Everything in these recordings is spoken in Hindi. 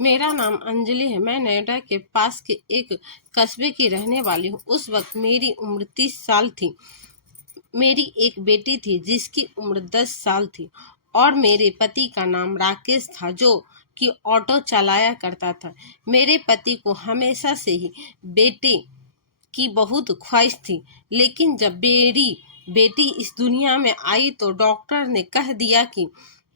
मेरा नाम अंजलि है। मैं नोएडा के पास के एक कस्बे की रहने वाली हूँ। उस वक्त मेरी उम्र 30 साल थी। मेरी एक बेटी थी जिसकी उम्र 10 साल थी और मेरे पति का नाम राकेश था, जो कि ऑटो चलाया करता था। मेरे पति को हमेशा से ही बेटे की बहुत ख्वाहिश थी, लेकिन जब मेरी बेटी इस दुनिया में आई तो डॉक्टर ने कह दिया कि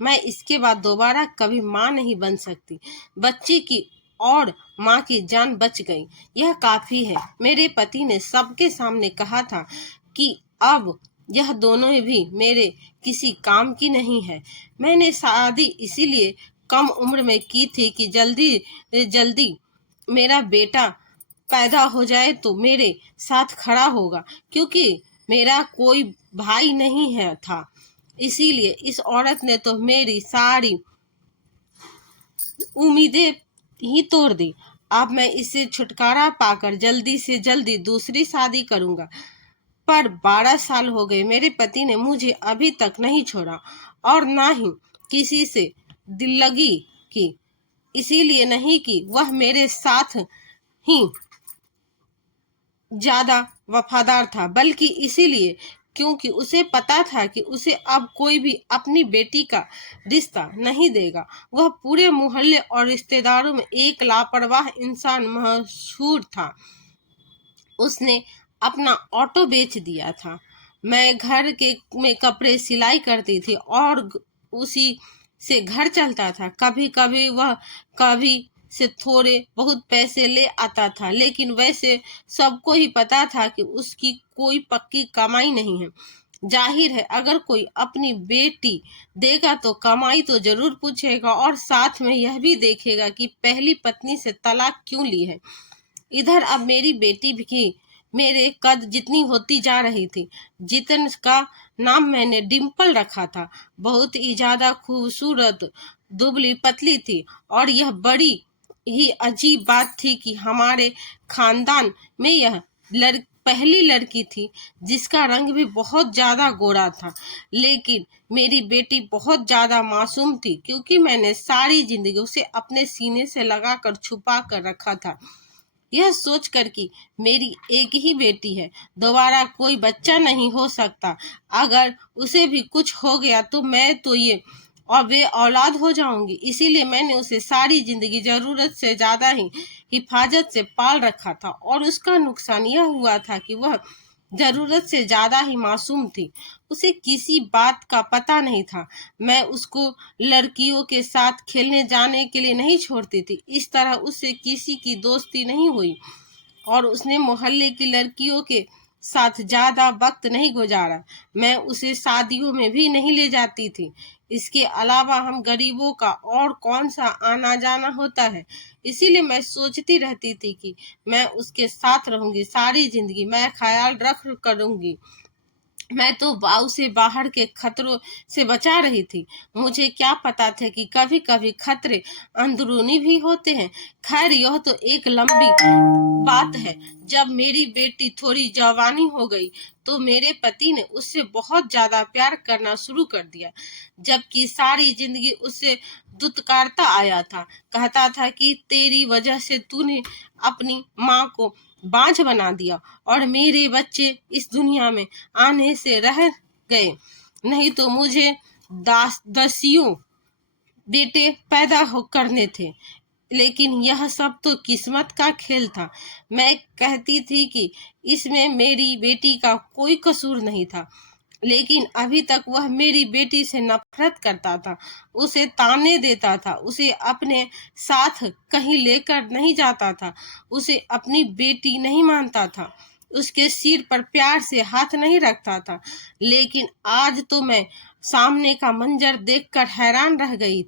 मैं इसके बाद दोबारा कभी माँ नहीं बन सकती। बच्चे की और माँ की जान बच गई, यह काफी है। मेरे पति ने सबके सामने कहा था कि अब यह दोनों भी मेरे किसी काम की नहीं है। मैंने शादी इसीलिए कम उम्र में की थी कि जल्दी जल्दी मेरा बेटा पैदा हो जाए तो मेरे साथ खड़ा होगा, क्योंकि मेरा कोई भाई नहीं है था। इसीलिए इस औरत ने तो मेरी सारी उम्मीदें ही तोड़ दी। अब मैं इससे छुटकारा पाकर जल्दी से जल्दी दूसरी शादी करूंगा। पर 12 साल हो गए, मेरे पति ने मुझे अभी तक नहीं छोड़ा और ना ही किसी से दिल लगी की। इसीलिए नहीं कि वह मेरे साथ ही ज्यादा वफादार था, बल्कि इसीलिए क्योंकि उसे पता था कि उसे अब कोई भी अपनी बेटी का रिश्ता नहीं देगा। वह पूरे मोहल्ले और रिश्तेदारों में एक लापरवाह इंसान मशहूर था। उसने अपना ऑटो बेच दिया था। मैं घर के में कपड़े सिलाई करती थी और उसी से घर चलता था। कभी कभी वह कभी से थोड़े बहुत पैसे ले आता था, लेकिन वैसे सबको ही पता था कि उसकी कोई पक्की कमाई नहीं है। जाहिर है, अगर कोई अपनी बेटी देगा तो कमाई तो जरूर पूछेगा और साथ में यह भी देखेगा कि पहली पत्नी से तलाक क्यों ली है। इधर अब मेरी बेटी भी मेरे कद जितनी होती जा रही थी। जितन का नाम मैंने डिम्पल रखा था। बहुत ही ज्यादा खूबसूरत, दुबली पतली थी और यह बड़ी ही अजीब बात थी कि हमारे खानदान में यह पहली लड़की थी जिसका रंग भी बहुत ज्यादा गोरा था। लेकिन मेरी बेटी बहुत ज्यादा मासूम थी, क्योंकि मैंने सारी जिंदगी उसे अपने सीने से लगाकर छुपा कर रखा था, यह सोचकर कि मेरी एक ही बेटी है, दोबारा कोई बच्चा नहीं हो सकता। अगर उसे भी कुछ हो गया तो मैं तो ये और वे औलाद हो जाऊंगी। इसीलिए मैंने उसे सारी जिंदगी जरूरत से ज्यादा ही हिफाजत से पाल रखा था और उसका नुकसान यह हुआ था कि वह जरूरत से ज्यादा ही मासूम थी। उसे किसी बात का पता नहीं था। मैं उसको लड़कियों के साथ खेलने जाने के लिए नहीं छोड़ती थी। इस तरह उससे किसी की दोस्ती नहीं हुई और उसने मोहल्ले की लड़कियों के साथ ज्यादा वक्त नहीं गुजारा। मैं उसे शादियों में भी नहीं ले जाती थी। इसके अलावा हम गरीबों का और कौन सा आना जाना होता है। इसीलिए मैं सोचती रहती थी कि मैं उसके साथ रहूंगी सारी जिंदगी, मैं ख्याल रख करूंगी। मैं तो वायु से बाहर के खतरों से बचा रही थी। मुझे क्या पता था कि कभी कभी खतरे अंदरूनी भी होते हैं। खैर, यह तो एक लंबी बात है। जब मेरी बेटी थोड़ी जवानी हो गई तो मेरे पति ने उससे बहुत ज्यादा प्यार करना शुरू कर दिया, जबकि सारी जिंदगी उससे दुत्कारता आया था। कहता था कि तेरी वजह से तूने अपनी माँ को बांझ बना दिया और मेरे बच्चे इस दुनिया में आने से रह गए, नहीं तो मुझे दसियों बेटे पैदा हो करने थे। लेकिन यह सब तो किस्मत का खेल था। मैं कहती थी कि इसमें मेरी बेटी का कोई कसूर नहीं था, लेकिन अभी तक वह मेरी बेटी से नफरत करता था, उसे ताने देता था, उसे अपने साथ कहीं लेकर नहीं जाता था, उसे अपनी बेटी नहीं मानता था, उसके सिर पर प्यार से हाथ नहीं रखता था। लेकिन आज तो मैं सामने का मंजर देखकर हैरान रह गई।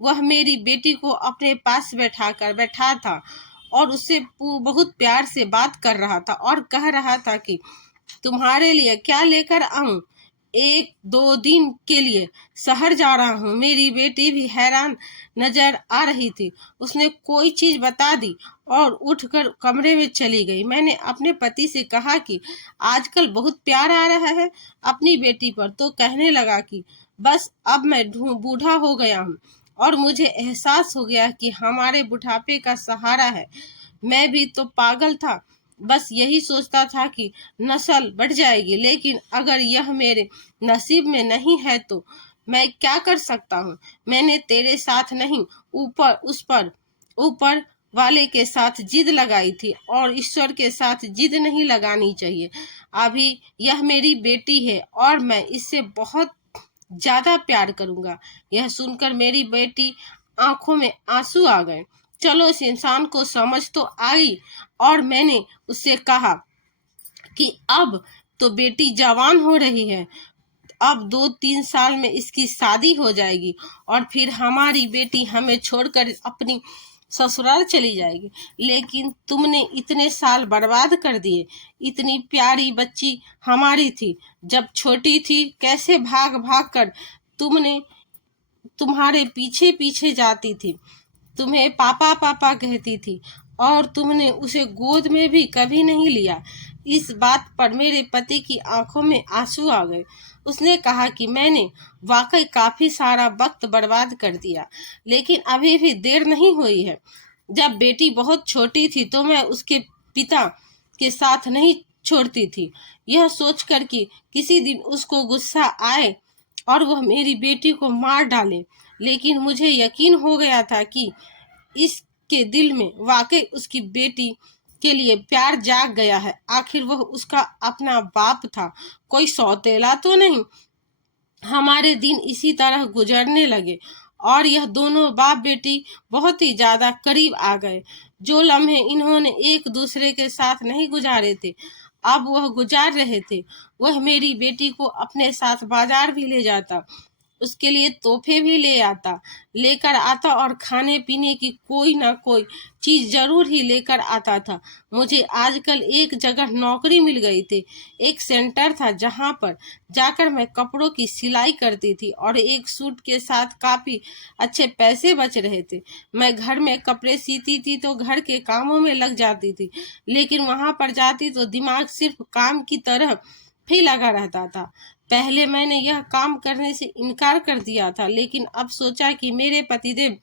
वह मेरी बेटी को अपने पास बैठा था और उससे बहुत प्यार से बात कर रहा था और कह रहा था कि तुम्हारे लिए क्या लेकर आऊं, 1-2 दिन के लिए शहर जा रहा हूँ। मेरी बेटी भी हैरान नजर आ रही थी। उसने कोई चीज बता दी और उठकर कमरे में चली गई। मैंने अपने पति से कहा कि आजकल बहुत प्यार आ रहा है अपनी बेटी पर, तो कहने लगा कि बस अब मैं बूढ़ा हो गया हूँ, और मुझे एहसास हो गया कि हमारे बुढ़ापे का सहारा है। मैं भी तो पागल था, बस यही सोचता था कि नस्ल बढ़ जाएगी, लेकिन अगर यह मेरे नसीब में नहीं है तो मैं क्या कर सकता हूँ। मैंने तेरे साथ नहीं, ऊपर वाले के साथ जिद लगाई थी, और ईश्वर के साथ जिद नहीं लगानी चाहिए। अभी यह मेरी बेटी है और मैं इससे बहुत ज्यादा प्यार करूंगा। यह सुनकर मेरी बेटी आंखों में आंसू आ गए। चलो, इस इंसान को समझ तो आई। और मैंने उससे कहा कि अब तो बेटी जवान हो रही है, अब 2-3 साल में इसकी शादी हो जाएगी और फिर हमारी बेटी हमें छोड़कर अपनी ससुराल चली जाएगी। लेकिन तुमने इतने साल बर्बाद कर दिए। इतनी प्यारी बच्ची हमारी थी, जब छोटी थी कैसे भाग भाग कर तुमने तुम्हारे पीछे पीछे जाती थी, तुम्हें पापा पापा कहती थी, और तुमने उसे गोद में भी कभी नहीं लिया। इस बात पर मेरे पति की आंखों में आंसू आ गए। उसने कहा कि मैंने वाकई काफी सारा वक्त बर्बाद कर दिया, लेकिन अभी भी देर नहीं हुई है। जब बेटी बहुत छोटी थी तो मैं उसके पिता के साथ नहीं छोड़ती थी, यह सोचकर कि किसी दिन उसको गुस्सा आए और वह मेरी बेटी को मार डाले। लेकिन मुझे यकीन हो गया था कि इसके दिल में वाकई उसकी बेटी के लिए प्यार जाग गया है। आखिर वह उसका अपना बाप था, कोई सौतेला तो नहीं। हमारे दिन इसी तरह गुजरने लगे और यह दोनों बाप बेटी बहुत ही ज्यादा करीब आ गए। जो लम्हे इन्होंने एक दूसरे के साथ नहीं गुजारे थे, अब वह गुजार रहे थे। वह मेरी बेटी को अपने साथ बाजार भी ले जाता, उसके लिए तोहफे भी लेकर आता और खाने पीने की कोई ना कोई चीज जरूर ही लेकर आता था। मुझे आजकल एक जगह नौकरी मिल गई थी। एक सेंटर था जहां पर जाकर मैं कपड़ों की सिलाई करती थी और एक सूट के साथ काफी अच्छे पैसे बच रहे थे। मैं घर में कपड़े सीती थी तो घर के कामों में लग जाती थी, लेकिन वहां पर जाती तो दिमाग सिर्फ काम की तरह ही लगा रहता था। पहले मैंने यह काम करने से इनकार कर दिया था, लेकिन अब सोचा कि मेरे पतिदेव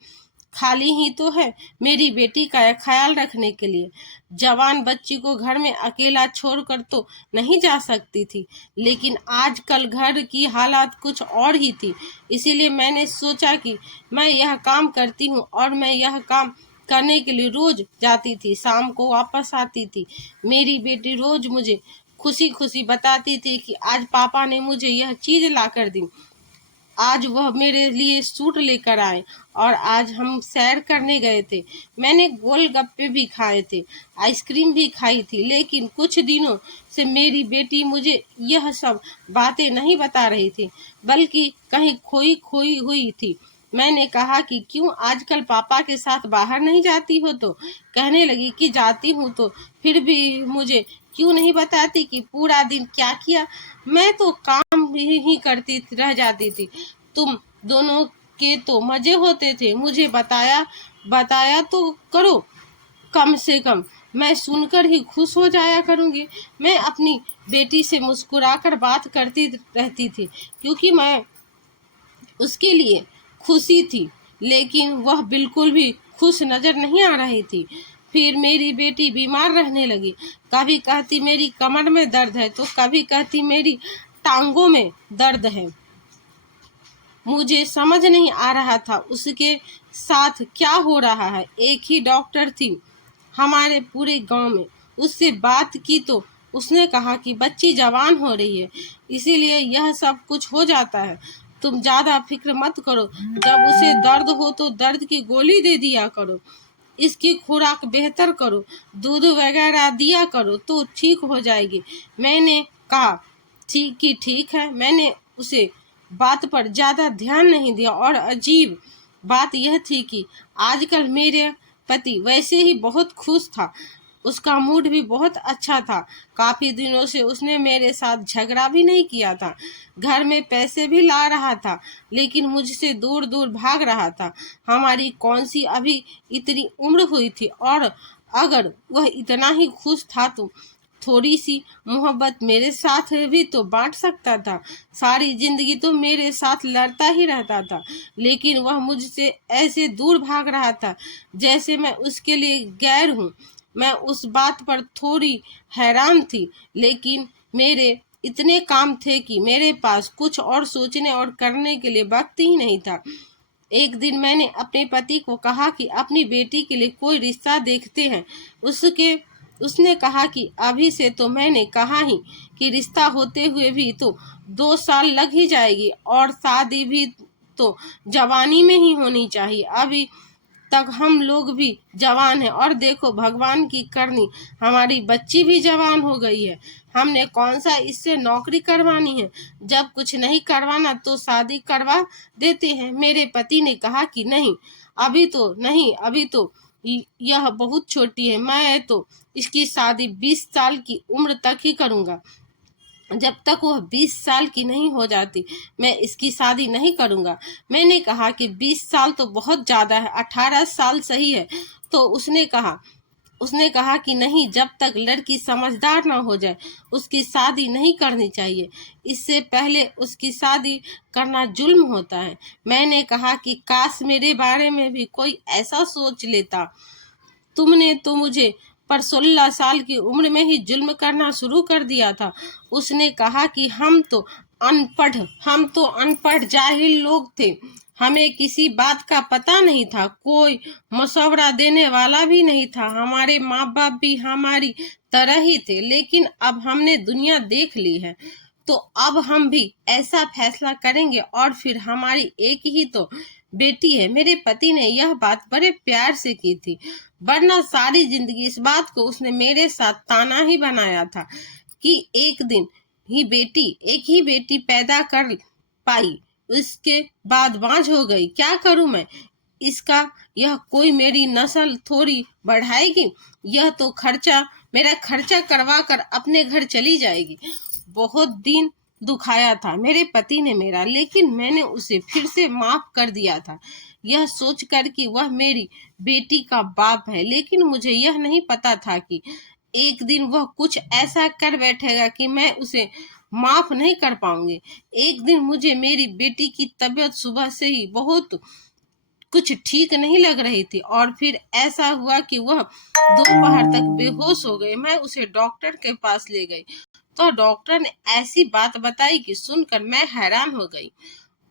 खाली ही तो है मेरी बेटी का ख्याल रखने के लिए। जवान बच्ची को घर में अकेला छोड़कर तो नहीं जा सकती थी, लेकिन आजकल घर की हालात कुछ और ही थी। इसीलिए मैंने सोचा कि मैं यह काम करती हूँ, और मैं यह काम करने के लिए रोज जाती थी, शाम को वापस आती थी। मेरी बेटी रोज मुझे खुशी खुशी बताती थी कि आज पापा ने मुझे यह चीज ला कर दी, आज वह मेरे लिए सूट लेकर आए, और आज हम सैर करने गए थे। मैंने गोलगप्पे भी खाए थे, आइसक्रीम भी खाई थी। लेकिन कुछ दिनों से मेरी बेटी मुझे यह सब बातें नहीं बता रही थी, बल्कि कहीं खोई खोई हुई थी। मैंने कहा कि क्यों आजकल पापा के साथ बाहर नहीं जाती हो, तो कहने लगी कि जाती हूँ, तो फिर भी मुझे क्यों नहीं बताती कि पूरा दिन क्या किया। मैं तो काम ही करती रह जाती थी। तुम दोनों के तो मजे होते थे, मुझे बताया बताया तो करो, कम से कम मैं सुनकर ही खुश हो जाया करूंगी। मैं अपनी बेटी से मुस्कुराकर बात करती रहती थी, क्योंकि मैं उसके लिए खुशी थी, लेकिन वह बिल्कुल भी खुश नजर नहीं आ रही थी। फिर मेरी बेटी बीमार रहने लगी। कभी कहती मेरी कमर में दर्द है, तो कभी कहती मेरी टांगों में दर्द है। मुझे समझ नहीं आ रहा था उसके साथ क्या हो रहा है। एक ही डॉक्टर थी हमारे पूरे गांव में, उससे बात की तो उसने कहा कि बच्ची जवान हो रही है, इसीलिए यह सब कुछ हो जाता है। तुम ज्यादा फिक्र मत करो, जब उसे दर्द हो तो दर्द की गोली दे दिया करो, इसकी खुराक बेहतर करो, दूध वगैरह दिया करो तो ठीक हो जाएगी। मैंने कहा ठीक है। मैंने उसे बात पर ज्यादा ध्यान नहीं दिया। और अजीब बात यह थी कि आजकल मेरे पति वैसे ही बहुत खुश था, उसका मूड भी बहुत अच्छा था। काफी दिनों से उसने मेरे साथ झगड़ा भी नहीं किया था, घर में पैसे भी ला रहा था, लेकिन मुझसे दूर दूर भाग रहा था। हमारी कौन सी अभी इतनी उम्र हुई थी, और अगर वह इतना ही खुश था तो थोड़ी सी मोहब्बत मेरे साथ भी तो बांट सकता था। सारी जिंदगी तो मेरे साथ लड़ता ही रहता था, लेकिन वह मुझसे ऐसे दूर भाग रहा था जैसे मैं उसके लिए गैर हूँ। मैं उस बात पर थोड़ी हैरान थी, लेकिन मेरे इतने काम थे कि मेरे पास कुछ और सोचने और करने के लिए वक्त ही नहीं था। एक दिन मैंने अपने पति को कहा कि अपनी बेटी के लिए कोई रिश्ता देखते हैं। उसने कहा कि अभी से तो मैंने कहा ही कि रिश्ता होते हुए भी तो 2 साल लग ही जाएगी, और शादी भी तो जवानी में ही होनी चाहिए। अभी तक हम लोग भी जवान हैं, और देखो भगवान की करनी, हमारी बच्ची भी जवान हो गई है। हमने कौन सा इससे नौकरी करवानी है? जब कुछ नहीं करवाना तो शादी करवा देते हैं। मेरे पति ने कहा कि नहीं, अभी तो नहीं, अभी तो यह बहुत छोटी है। मैं तो इसकी शादी 20 साल की उम्र तक ही करूंगा। जब तक वह 20 साल की नहीं हो जाती मैं इसकी शादी नहीं करूंगा। मैंने कहा कि 20 साल तो बहुत ज्यादा है, 18 साल सही है। तो उसने कहा कि नहीं, जब तक लड़की समझदार ना हो जाए उसकी शादी नहीं करनी चाहिए। इससे पहले उसकी शादी करना जुल्म होता है। मैंने कहा कि काश मेरे बारे में भी कोई ऐसा सोच लेता। तुमने तो मुझे पर 16 साल की उम्र में ही जुल्म करना शुरू कर दिया था। उसने कहा कि हम तो अनपढ़ जाहिल लोग थे। हमें किसी बात का पता नहीं था, कोई मशवरा देने वाला भी नहीं था। हमारे माँ बाप भी हमारी तरह ही थे, लेकिन अब हमने दुनिया देख ली है, तो अब हम भी ऐसा फैसला करेंगे। और फिर हमारी एक ही तो बेटी है। मेरे पति ने यह बात बड़े प्यार से की थी, वरना सारी जिंदगी इस बात को उसने मेरे साथ ताना ही बनाया था कि एक ही बेटी पैदा कर पाई, उसके बाद बांझ हो गई। क्या करूं मैं इसका? यह कोई मेरी नस्ल थोड़ी बढ़ाएगी। यह तो मेरा खर्चा करवा कर अपने घर चली जाएगी। बहुत दिन दुखाया था मेरे पति ने मेरा, लेकिन मैंने उसे फिर से माफ कर दिया था, यह सोचकर कि वह मेरी बेटी का बाप है। लेकिन मुझे यह नहीं पता था कि एक दिन वह कुछ ऐसा कर बैठेगा कि मैं उसे माफ नहीं कर पाऊंगी। एक दिन मुझे मेरी बेटी की तबीयत सुबह से ही बहुत कुछ ठीक नहीं लग रही थी, और फिर ऐसा हुआ कि वह दोपहर तक बेहोश हो गई। मैं उसे डॉक्टर के पास ले गई, तो डॉक्टर ने ऐसी बात बताई कि सुनकर मैं हैरान हो गई।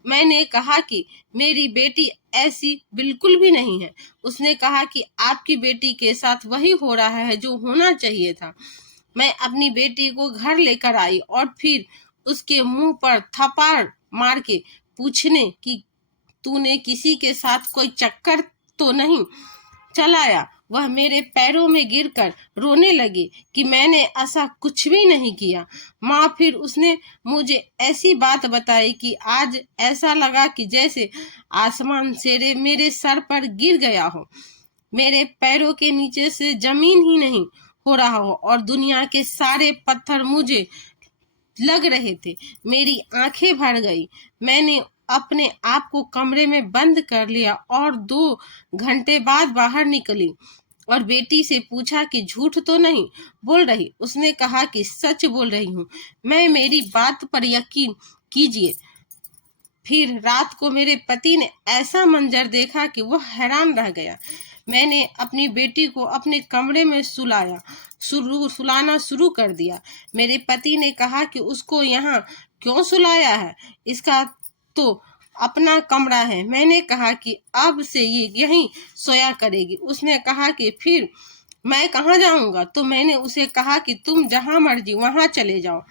मैंने कहा कि मेरी बेटी ऐसी बिल्कुल भी नहीं है। उसने कहा कि आपकी बेटी के साथ वही हो रहा है जो होना चाहिए था। मैं अपनी बेटी को घर लेकर आई और फिर उसके मुंह पर थप्पड़ मार के पूछने कि तूने किसी के साथ कोई चक्कर तो नहीं चलाया? वह मेरे पैरों में गिरकर रोने लगी कि मैंने ऐसा कुछ भी नहीं किया। माँ, फिर उसने मुझे ऐसी बात बताई कि आज ऐसा लगा कि जैसे आसमान से मेरे सर पर गिर गया हो, मेरे पैरों के नीचे से जमीन ही नहीं हो रहा हो, और दुनिया के सारे पत्थर मुझे लग रहे थे। मेरी आंखें भर गई। मैंने अपने आप को कमरे में बंद कर लिया और 2 घंटे बाद बाहर निकली और बेटी से पूछा कि झूठ तो नहीं बोल रही? उसने कहा कि सच बोल रही हूँ। मेरी बात पर यकीन कीजिए। फिर रात को मेरे पति ने ऐसा मंजर देखा कि वह हैरान रह गया। मैंने अपनी बेटी को अपने कमरे में सुलाना शुरू कर दिया। मेरे पति ने कहा कि उसको यहाँ क्यों सुलाया है, इसका तो अपना कमरा है। मैंने कहा कि अब से ये यहीं सोया करेगी। उसने कहा कि फिर मैं कहाँ जाऊंगा? तो मैंने उसे कहा कि तुम जहाँ मर्जी वहां चले जाओ।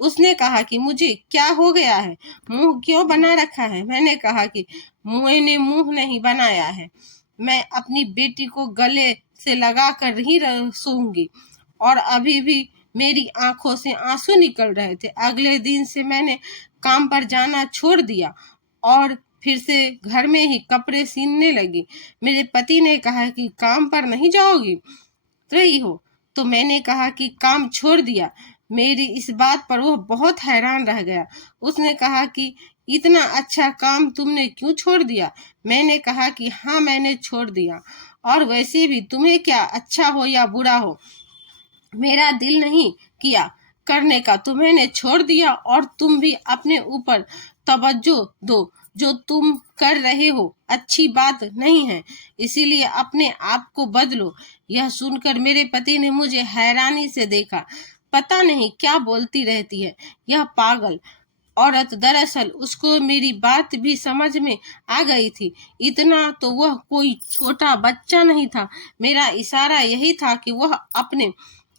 उसने कहा कि मुझे क्या हो गया है, मुंह क्यों बना रखा है? मैंने कहा कि मैंने मुंह नहीं बनाया है, मैं अपनी बेटी को गले से लगा कर ही सोऊंगी। और अभी भी मेरी आंखों से आंसू निकल रहे थे। अगले दिन से मैंने काम पर जाना छोड़ दिया और फिर से घर में ही कपड़े सीने लगी। मेरे पति ने कहा कि काम पर नहीं जाओगी रही हो? तो मैंने कहा कि काम छोड़ दिया। मेरी इस बात पर वह बहुत हैरान रह गया। उसने कहा कि इतना अच्छा काम तुमने क्यों छोड़ दिया? मैंने कहा कि हाँ, मैंने छोड़ दिया, और वैसे भी तुम्हें क्या, अच्छा हो या बुरा हो, मेरा दिल नहीं किया करने का, तुम्हें छोड़ दिया, और तुम भी अपने ऊपर तवज्जो दो। जो तुम कर रहे हो अच्छी बात नहीं है, इसीलिए अपने आप को बदलो। यह सुनकर मेरे पति ने मुझे हैरानी से देखा। पता नहीं क्या बोलती रहती है यह पागल औरत। दरअसल उसको मेरी बात भी समझ में आ गई थी। इतना तो वह कोई छोटा बच्चा नहीं था। मेरा इशारा यही था कि वह अपने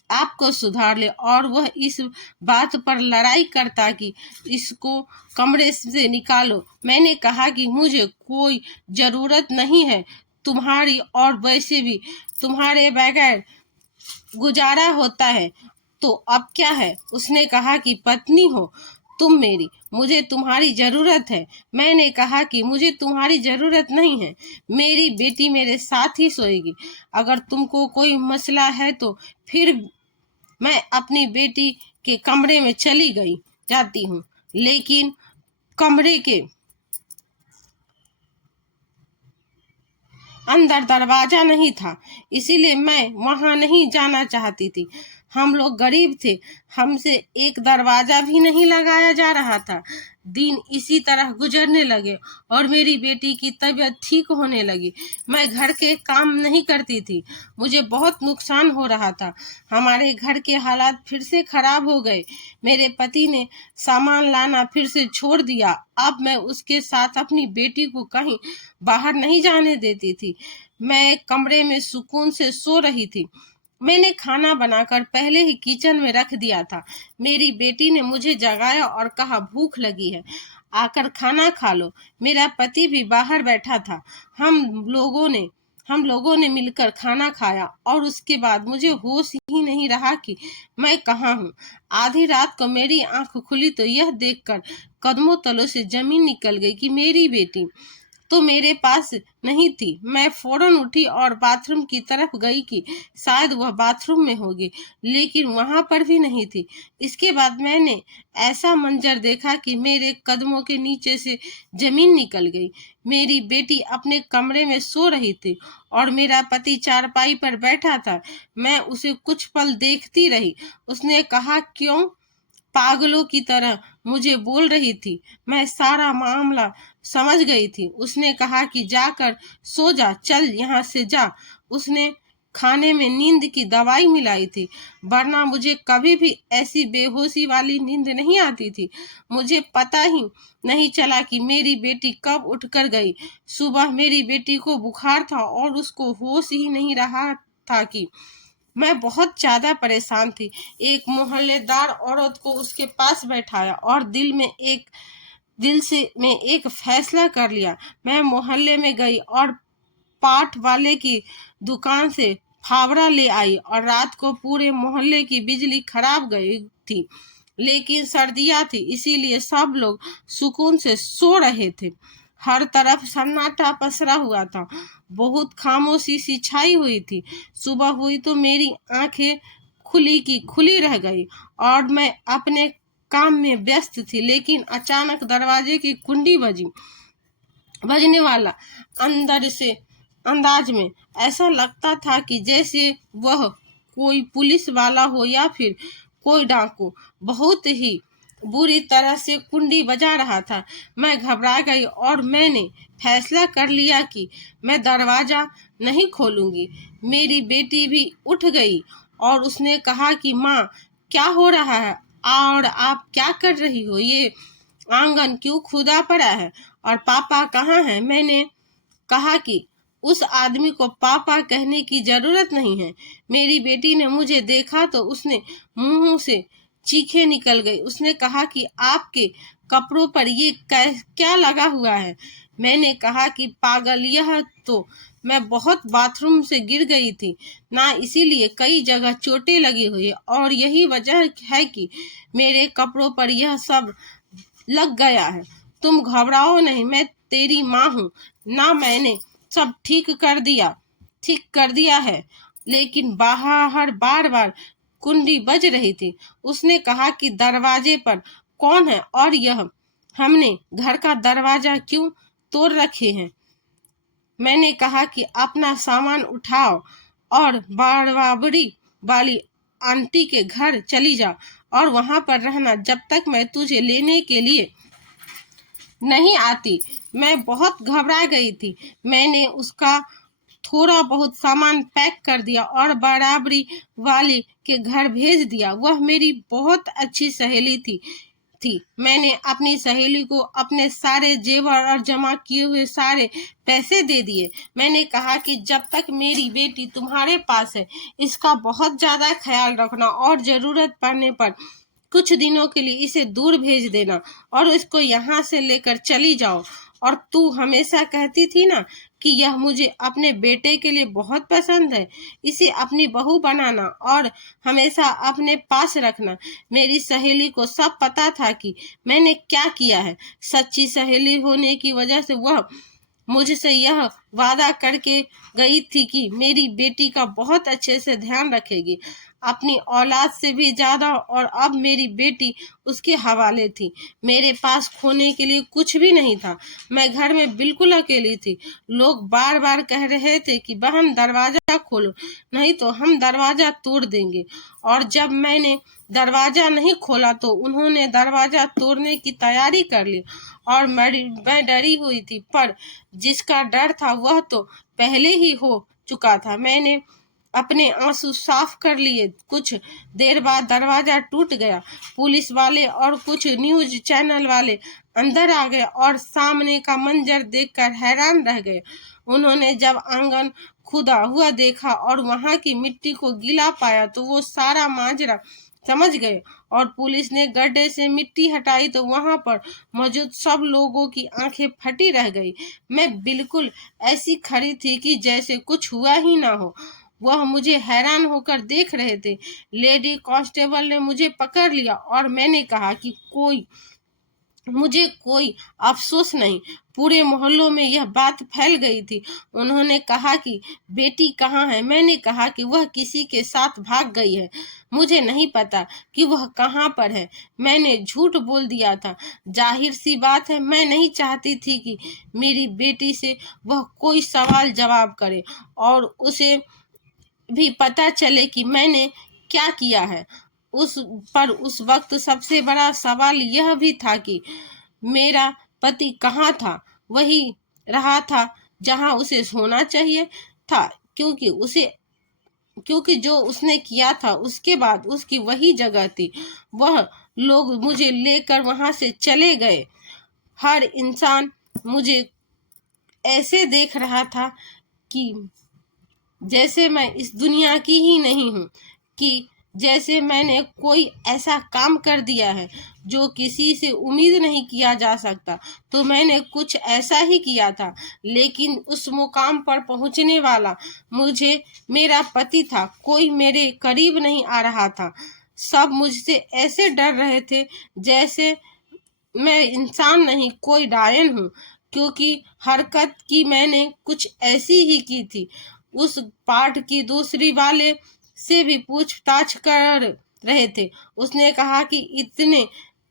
आप को सुधार ले, और वह इस बात पर लड़ाई करता कि इसको कमरे से निकालो। मैंने कहा कि मुझे कोई जरूरत नहीं है तुम्हारी, और वैसे भी तुम्हारे बगैर गुजारा होता है, तो अब क्या है। उसने कहा कि पत्नी हो तुम मेरी, मुझे तुम्हारी जरूरत है। मैंने कहा कि मुझे तुम्हारी जरूरत नहीं है, मेरी बेटी मेरे साथ ही सोएगी। अगर तुमको कोई मसला है तो फिर मैं अपनी बेटी के कमरे में चली गई जाती हूँ, लेकिन कमरे के अंदर दरवाजा नहीं था, इसीलिए मैं वहां नहीं जाना चाहती थी। हम लोग गरीब थे, हमसे एक दरवाजा भी नहीं लगाया जा रहा था। दिन इसी तरह गुजरने लगे और मेरी बेटी की तबीयत ठीक होने लगी। मैं घर के काम नहीं करती थी, मुझे बहुत नुकसान हो रहा था। हमारे घर के हालात फिर से खराब हो गए। मेरे पति ने सामान लाना फिर से छोड़ दिया। अब मैं उसके साथ अपनी बेटी को कहीं बाहर नहीं जाने देती थी। मैं कमरे में सुकून से सो रही थी। मैंने खाना बनाकर पहले ही किचन में रख दिया था। मेरी बेटी ने मुझे जगाया और कहा भूख लगी है, आकर खाना खा लो। मेरा पति भी बाहर बैठा था। हम लोगों ने मिलकर खाना खाया, और उसके बाद मुझे होश ही नहीं रहा कि मैं कहाँ हूँ। आधी रात को मेरी आंख खुली तो यह देखकर कदमों तलों से जमीन निकल गई कि मेरी बेटी तो मेरे पास नहीं थी। मैं फौरन उठी और बाथरूम की तरफ गई कि शायद वह बाथरूम में होगी, लेकिन वहां पर भी नहीं थी। इसके बाद मैंने ऐसा मंजर देखा कि मेरे कदमों के नीचे से जमीन निकल गई। मेरी बेटी अपने कमरे में सो रही थी और मेरा पति चारपाई पर बैठा था। मैं उसे कुछ पल देखती रही। उसने कहा क्यों पागलों की तरह मुझे बोल रही थी। मैं सारा मामला समझ गई थी। उसने कहा कि जाकर सो जा, चल यहाँ से जा। उसने खाने में नींद की दवाई मिलाई थी, वरना मुझे कभी भी ऐसी बेहोशी वाली नींद नहीं आती थी। मुझे पता ही नहीं चला कि मेरी बेटी कब उठकर गई। सुबह मेरी बेटी को बुखार था और उसको होश ही नहीं रहा था कि मैं बहुत ज्यादा परेशान थी। एक मोहल्लेदार औरत को उसके पास बैठाया और दिल से में एक फैसला कर लिया। मैं मोहल्ले में गई और पाठ वाले की दुकान से फावड़ा ले आई, और रात को पूरे मोहल्ले की बिजली खराब गई थी। लेकिन सर्दियां थी, इसीलिए सब लोग सुकून से सो रहे थे। हर तरफ सन्नाटा पसरा हुआ था। बहुत खामोशी सी छाई हुई थी। सुबह हुई तो मेरी आंखें खुली की खुली रह गई और मैं अपने काम में व्यस्त थी, लेकिन अचानक दरवाजे की कुंडी बजने वाला अंदर से अंदाज में ऐसा लगता था कि जैसे वह कोई पुलिस वाला हो या फिर कोई डाकू। बहुत ही बुरी तरह से कुंडी बजा रहा था। मैं घबरा गई और मैंने फैसला कर लिया कि मैं दरवाजा नहीं खोलूंगी। मेरी बेटी भी उठ गई और उसने कहा कि माँ, क्या हो रहा है और आप क्या कर रही हो? ये आंगन क्यों खुदा पड़ा है और पापा कहाँ हैं? मैंने कहा कि उस आदमी को पापा कहने की जरूरत नहीं है। मेरी बेटी ने मुझे देखा तो उसने मुंह से चीखें निकल गई। उसने कहा कि आपके कपड़ों पर ये क्या लगा हुआ है? मैंने कहा कि पागल, यह तो मैं बहुत बाथरूम से गिर गई थी ना, इसीलिए कई जगह चोटें लगी हुई है, और यही वजह है कि मेरे कपड़ों पर यह सब लग गया है। तुम घबराओ नहीं, मैं तेरी माँ हूँ ना। मैंने सब ठीक कर दिया है। लेकिन बाहर बार बार कुंडी बज रही थी। उसने कहा कि दरवाजे पर कौन है और यह हमने घर का दरवाजा क्यों तोड़ रखे हैं? मैंने कहा कि अपना सामान उठाओ और बराबरी वाली आंटी के घर चली जा और वहां पर रहना जब तक मैं तुझे लेने के लिए नहीं आती। मैं बहुत घबरा गई थी। मैंने उसका थोड़ा बहुत सामान पैक कर दिया और बराबरी वाले के घर भेज दिया। वह मेरी बहुत अच्छी सहेली थी। मैंने अपनी सहेली को अपने सारे जेवर और जमा किए हुए सारे पैसे दे दिए। मैंने कहा कि जब तक मेरी बेटी तुम्हारे पास है, इसका बहुत ज्यादा ख्याल रखना और जरूरत पड़ने पर कुछ दिनों के लिए इसे दूर भेज देना और इसको यहाँ से लेकर चली जाओ। और तू हमेशा कहती थी ना कि यह मुझे अपने बेटे के लिए बहुत पसंद है, इसे अपनी बहू बनाना और हमेशा अपने पास रखना। मेरी सहेली को सब पता था कि मैंने क्या किया है। सच्ची सहेली होने की वजह से वह मुझसे यह वादा करके गई थी कि मेरी बेटी का बहुत अच्छे से ध्यान रखेगी, अपनी औलाद से भी ज्यादा। और अब मेरी बेटी उसके हवाले थी। मेरे पास खोने के लिए कुछ भी नहीं था। मैं घर में बिल्कुल अकेली थी। लोग बार बार कह रहे थे कि बहन दरवाजा खोलो, नहीं तो हम दरवाजा तोड़ देंगे। और जब मैंने दरवाजा नहीं खोला तो उन्होंने दरवाजा तोड़ने की तैयारी कर ली। और मैं डरी हुई थी, पर जिसका डर था वह तो पहले ही हो चुका था। मैंने अपने आंसू साफ कर लिए। कुछ देर बाद दरवाजा टूट गया। पुलिस वाले और कुछ न्यूज चैनल वाले अंदर आ गए और सामने का मंजर देखकर हैरान रह गए। उन्होंने जब आंगन खुदा हुआ देखा और वहां की मिट्टी को गीला पाया तो वो सारा माजरा समझ गए। और पुलिस ने गड्ढे से मिट्टी हटाई तो वहां पर मौजूद सब लोगों की आंखें फटी रह गई। मैं बिल्कुल ऐसी खड़ी थी कि जैसे कुछ हुआ ही ना हो। वह मुझे हैरान होकर देख रहे थे। लेडी कांस्टेबल ने मुझे पकड़ लिया और मैंने कहा कि मुझे कोई अफसोस नहीं। पूरे मोहल्लों में यह बात फैल गई थी। उन्होंने कहा कि बेटी कहाँ है। मैंने कहा कि वह किसी के साथ भाग गई है। मुझे नहीं पता कि वह कहाँ पर है। मैंने झूठ बोल दिया था। जाहिर सी बात है, मैं नहीं चाहती थी कि मेरी बेटी से वह कोई सवाल जवाब करे और उसे भी पता चले कि मैंने क्या किया है। उस वक्त सबसे बड़ा सवाल यह भी था कि मेरा पति कहाँ था। वही रहा था जहां उसे होना चाहिए था, क्योंकि जो उसने किया था उसके बाद उसकी वही जगह थी। वह लोग मुझे लेकर वहां से चले गए। हर इंसान मुझे ऐसे देख रहा था कि जैसे मैं इस दुनिया की ही नहीं हूँ, कि जैसे मैंने कोई ऐसा काम कर दिया है जो किसी से उम्मीद नहीं किया जा सकता। तो मैंने कुछ ऐसा ही किया था, लेकिन उस मुकाम पर पहुंचने वाला मुझे मेरा पति था। कोई मेरे करीब नहीं आ रहा था। सब मुझसे ऐसे डर रहे थे जैसे मैं इंसान नहीं कोई डायन हूँ, क्योंकि हरकत की मैंने कुछ ऐसी ही की थी। उस पाठ की दूसरी वाले से भी पूछताछ कर रहे थे। उसने कहा कि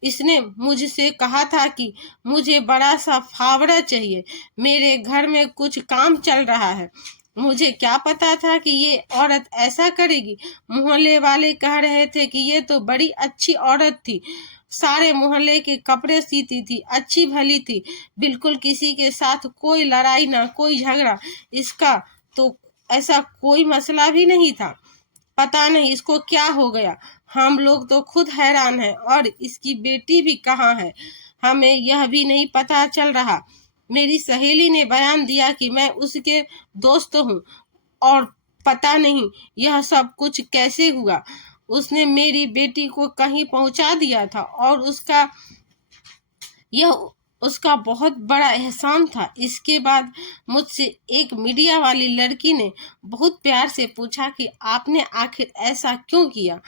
इसने मुझसे कहा था कि मुझे बड़ा सा फावड़ा चाहिए। मेरे घर में कुछ काम चल रहा है। मुझे क्या पता था कि ये औरत ऐसा करेगी। मोहल्ले वाले कह रहे थे कि ये तो बड़ी अच्छी औरत थी, सारे मोहल्ले के कपड़े सीती थी, अच्छी भली थी, बिल्कुल किसी के साथ कोई लड़ाई ना कोई झगड़ा। इसका तो ऐसा कोई मसला भी नहीं था। पता नहीं इसको क्या हो गया। हम लोग तो खुद हैरान हैं। और इसकी बेटी भी कहाँ है, हमें यह भी नहीं पता चल रहा। मेरी सहेली ने बयान दिया कि मैं उसके दोस्त हूँ और पता नहीं यह सब कुछ कैसे हुआ। उसने मेरी बेटी को कहीं पहुंचा दिया था और यह उसका बहुत बड़ा एहसान था। इसके बाद मुझसे एक मीडिया वाली लड़की ने बहुत प्यार से पूछा कि आपने आखिर ऐसा क्यों किया।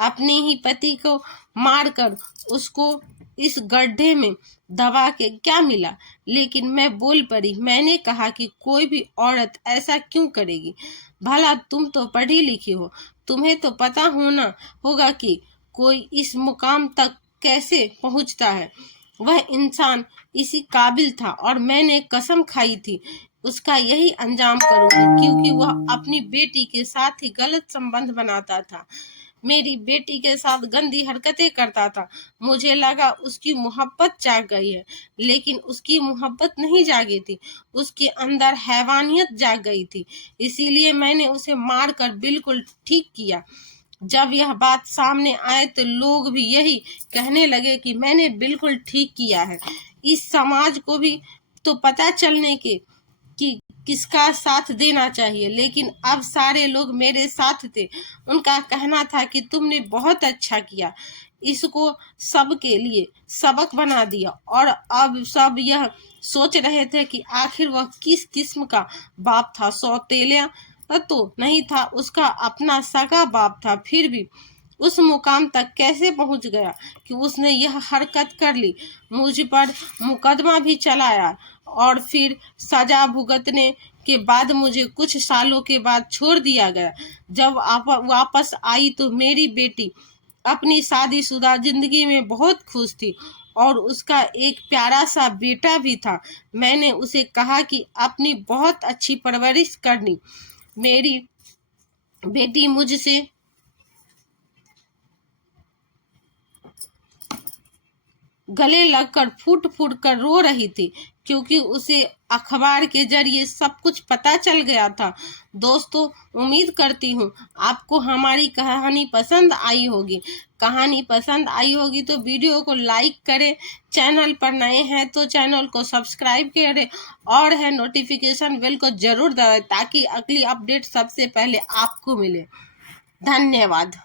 अपने ही पति को मारकर उसको इस गड्ढे में दबा के क्या मिला। लेकिन मैं बोल पड़ी। मैंने कहा कि कोई भी औरत ऐसा क्यों करेगी। भला तुम तो पढ़ी लिखी हो, तुम्हें तो पता होगा कि कोई इस मुकाम तक कैसे पहुंचता है। वह इंसान इसी काबिल था और मैंने कसम खाई थी उसका यही अंजाम करूंगी, क्योंकि वह अपनी बेटी के साथ ही गलत संबंध बनाता था। मेरी बेटी के साथ गंदी हरकतें करता था। मुझे लगा उसकी मोहब्बत जाग गई है, लेकिन उसकी मोहब्बत नहीं जागी थी, उसके अंदर हैवानियत जाग गई थी। इसीलिए मैंने उसे मारकर बिल्कुल ठीक किया। जब यह बात सामने आए तो लोग भी यही कहने लगे कि मैंने बिल्कुल ठीक किया है। इस समाज को भी तो पता चलने के कि किसका साथ देना चाहिए, लेकिन अब सारे लोग मेरे साथ थे। उनका कहना था कि तुमने बहुत अच्छा किया, इसको सबके लिए सबक बना दिया। और अब सब यह सोच रहे थे कि आखिर वह किस किस्म का बाप था। सौतेला तो नहीं था, उसका अपना सगा बाप था, फिर भी उस मुकाम तक कैसे पहुंच गया कि उसने यह हरकत कर ली। मुझ पर मुकदमा भी चलाया और फिर सजा भुगतने के बाद मुझे कुछ सालों के बाद छोड़ दिया गया। जब वापस आई तो मेरी बेटी अपनी शादीशुदा जिंदगी में बहुत खुश थी और उसका एक प्यारा सा बेटा भी था। मैंने उसे कहा कि अपनी बहुत अच्छी परवरिश करनी। मेरी बेटी मुझसे गले लगकर फूट फूट कर रो रही थी, क्योंकि उसे अखबार के जरिए सब कुछ पता चल गया था। दोस्तों, उम्मीद करती हूँ आपको हमारी कहानी पसंद आई होगी। कहानी पसंद आई होगी तो वीडियो को लाइक करें, चैनल पर नए हैं तो चैनल को सब्सक्राइब करें और है नोटिफिकेशन बेल को जरूर दबाएं ताकि अगली अपडेट सबसे पहले आपको मिले। धन्यवाद।